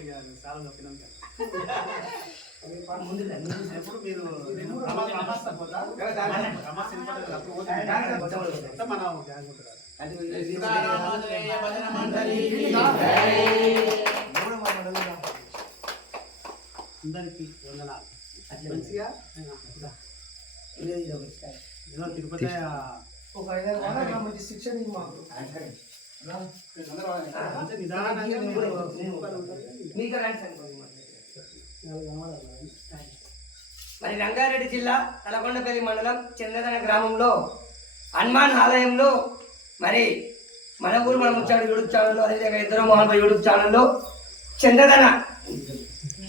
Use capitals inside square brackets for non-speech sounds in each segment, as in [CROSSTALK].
ఇక చాలా కదా. [LAUGHS] ఎప్పుడు మీరు మన గ్యాంగ్ ఉంటుంది. అందరికీ వందనాలు. మంచిగా? ఏదో తిరుపతి ఆ, ఒక ఐదారు మంచి శిక్షణ మాకు. మరి రంగారెడ్డి జిల్లా తలకొండపల్లి మండలం చందన గ్రామంలో హనుమాన్ ఆలయంలో మరి మన ఊరు మన ముచ్చాడు యూట్యూబ్ ఛానల్లో అదేవిధంగా ఇద్దరు మోహన్ యూట్యూబ్ ఛానల్లో చందదన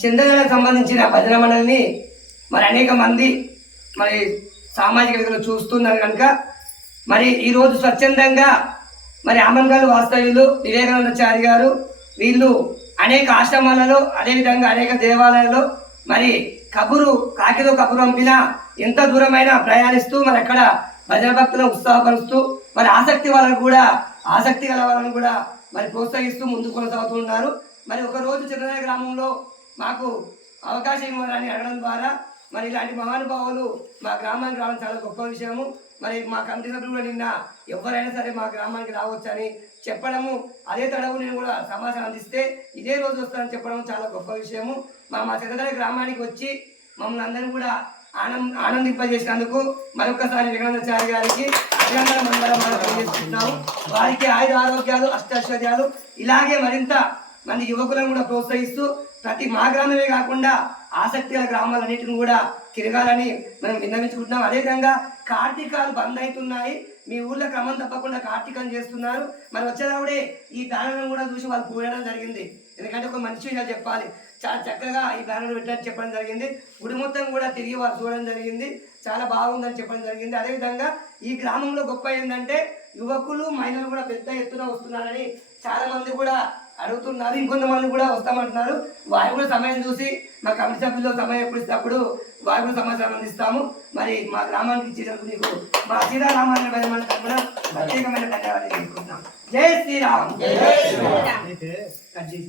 చందదనకు సంబంధించిన భజన మండలిని మరి అనేక మంది మరి సామాజిక విధులు చూస్తున్నారు కనుక మరి ఈరోజు స్వచ్ఛందంగా మరి ఆమన్గల్ వాస్తవ్యులు వివేకానందచారి గారు వీళ్ళు అనేక ఆశ్రమాలలో అదేవిధంగా అనేక దేవాలయాల్లో మరి కబురు కాకిలో కబురు పంపిన ఎంత దూరమైన ప్రయాణిస్తూ మరి అక్కడ భజన భక్తులను ఉత్సాహపరుస్తూ మరి ఆసక్తి వాళ్ళని కూడా ఆసక్తి గల వాళ్ళని కూడా మరి ప్రోత్సహిస్తూ ముందు కొనసాగుతున్నారు మరి ఒక రోజు చిన్న గ్రామంలో మాకు అవకాశం ఇవ్వాలని అడగడం ద్వారా మరి ఇలాంటి మహానుభావులు మా గ్రామానికి రావడం చాలా గొప్ప విషయము. మరి మా కమిటీ సభ్యులు కూడా నిన్న ఎవరైనా సరే మా గ్రామానికి రావచ్చని చెప్పడము. అదే తడవు నేను కూడా సమాచారం అందిస్తే ఇదే రోజు వస్తానని చెప్పడం చాలా గొప్ప విషయము. మా మా చంద్రదర గ్రామానికి వచ్చి మమ్మల్ని అందరినీ కూడా ఆనంద ఆనందింపజేసినందుకు మరొకసారి వివేకానందచారి గారికి అభినందన మండలం మనం తెలియజేస్తున్నాము. వారికి ఆయుధ ఆరోగ్యాలు అష్టైశ్వర్యాలు ఇలాగే మరింత మంది యువకులను కూడా ప్రోత్సహిస్తూ ప్రతి మా గ్రామమే కాకుండా ఆసక్తి గల గ్రామాలన్నింటిని కూడా తిరగాలని మనం విన్నవించుకుంటున్నాం. అదేవిధంగా కార్తీకాలు బంద్ అవుతున్నాయి. మీ ఊర్లో క్రమం తప్పకుండా కార్తీకం చేస్తున్నారు. మరి వచ్చేటప్పుడే ఈ బ్యానర్లను కూడా చూసి వాళ్ళు కూడడం జరిగింది. ఎందుకంటే ఒక మంచి విషయాలు చెప్పాలి. చాలా చక్కగా ఈ బ్యానర్ పెట్టాలని చెప్పడం జరిగింది. గుడి మొత్తం కూడా తిరిగి వాళ్ళు చూడడం జరిగింది. చాలా బాగుందని చెప్పడం జరిగింది. అదేవిధంగా ఈ గ్రామంలో గొప్ప ఏంటంటే యువకులు మహిళలు కూడా పెద్ద ఎత్తున వస్తున్నారని చాలామంది కూడా అడుగుతున్నారు. ఇంకొంతమంది కూడా వస్తామంటున్నారు. వారు కూడా సమయం చూసి మా కమిటీ సభ్యులు సమయం ఎప్పుడు ఇస్తే అప్పుడు వారు కూడా సమాచారం అందిస్తాము. మరి మా గ్రామానికి ఇచ్చినందుకు మీకు మా సీతారామాన్ని భజన తరపున ప్రత్యేకమైన ధన్యవాదాలు తెలుపుకుంటున్నాం. జై శ్రీరామ్. కట్ చేసి